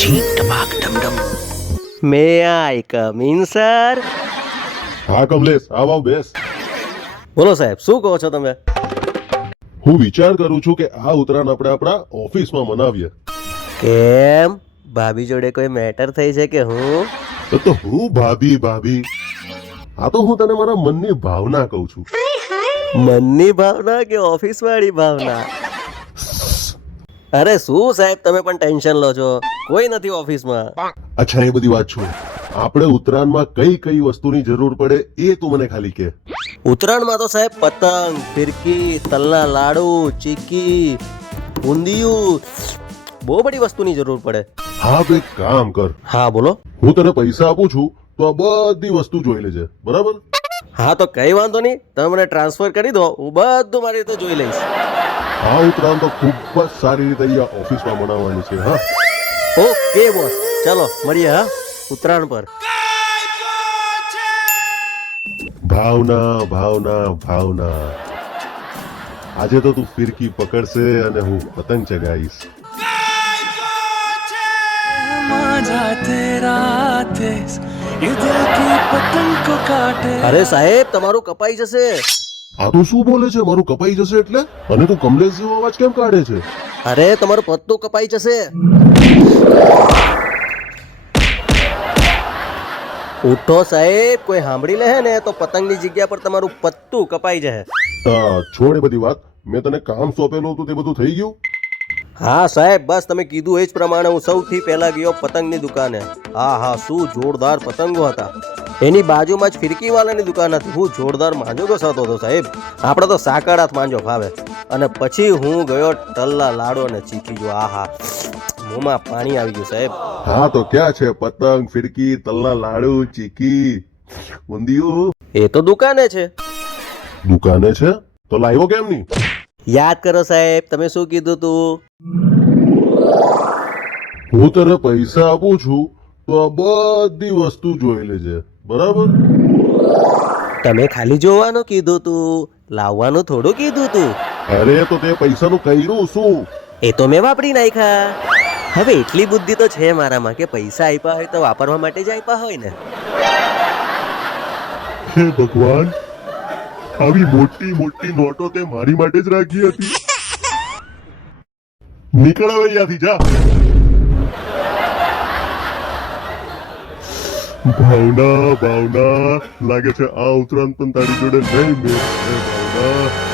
છીક ટપાક ડમડમ. May I come in sir? હા કમલેશ, આવ બેસ. બોલો સાહેબ, શું કહો છો તમે? હું વિચાર કરું છું કે આ ઉત્તરાયણ આપણે આપણા ઓફિસમાં મનાવીએ. કેમ, ભાભી જોડે કોઈ મેટર થઈ છે કે હું? તો હું ભાભી, આ તો હું તને મારા મનની ભાવના કહું છું. મનની ભાવના કે ઓફિસ વાળી ભાવના? અરે શું સાહેબ, તમે પણ ટેન્શન લો છો. કોઈ નથી ઓફિસમાં. અચ્છા, એ બધી વાત છોડ. આપણે ઉત્તરાયણમાં કઈ કઈ વસ્તુની જરૂર પડે એ તું મને ખાલી કે. ઉત્તરાયણમાં તો સાહેબ પતંગ, ફિરકી, તલના લાડુ, ચીકી, ઊંધિયું, બહુ બધી વસ્તુની જરૂર પડે. હા તો એક કામ કર, હા બોલો. હું તને પૈસા આપું છું તો આ બધી વસ્તુ જોઈ લેજે, બરાબર? હા તો કઈ વાંધો નહીં, તમે મને ટ્રાન્સફર કરી દો, હું બધું મારી રીતે જોઈ લઈશ. આ ઉત્તરાયણ તો ખૂબ જ સારી રીતે અહીંયા ઓફિસમાં મનાવવાની છે. હા ઓકે બોસ, ચલો મળીએ હા ઉત્તરાયણ પર. ભાવના ભાવના ભાવના, આજે તો તું ફિરકી પકડશે અને હું પતંગ ચગાવીશ. અરે સાહેબ, તમારું કપાઈ જશે. આ તું શું બોલે છે? મારું કપાઈ જશે એટલે? અને તું કમલેશ જેવો અવાજ કેમ કાઢે છે? અરે તમારું પત્તું કપાઈ જશે. ઉઠો સાહેબ, કોઈ સાંભળી લે ને તો પતંગની જગ્યા પર તમારું પત્તું કપાઈ જશે. છોડ એ બધી વાત. મેં તને કામ સોંપેલું હતું તે બધું થઈ ગયું? હા સાહેબ, બસ તમે કીધું એ જ પ્રમાણે હું સૌથી પહેલા ગયો પતંગની દુકાને. હા હા, શું જોરદાર પતંગો હતા. એની બાજુમાં જ ફિરકીવાલાની દુકાન હતી. હું જોરદાર માંજો ઘસાતો હતો સાહેબ. આપણે તો સાકડાત માંજો ફાવે. અને પછી હું ગયો તલના લાડુ અને ચીકી જો. આહા, મોંમાં પાણી આવી ગયું સાહેબ. હા તો ક્યાં છે પતંગ, ફિરકી, તલના લાડુ, ચીકી, ઊંધિયું? એ તો દુકાને છે. દુકાને છે તો લાવ્યો કેમ નહીં? યાદ કરો સાહેબ, તમે શું કીધું તું? હું તને પૈસા આપું છું તો આ બધી વસ્તુ જોઈ લેજે, બરાબર? તમે ખાલી જોવાનું કીધું તું, લાવવાનું થોડું કીધું તું. અરે તો તે પૈસાનું કર્યું શું? એ તો મેં વાપરી નાખ્યા. હવે એટલી બુદ્ધિ તો છે મારામાં કે પૈસા આપ્યા હોય તો વાપરવા માટે જ આપ્યા હોય ને. હે ભગવાન, આવી મોટી મોટી નોટો તે મારી માટે જ રાખી હતી. નીકળ હવે અહીંયાથી, જા. ભાવના, લાગે છે આ ઉત્તરાયણ પણ તારી જોડે નહીં મેળ. ભાવના.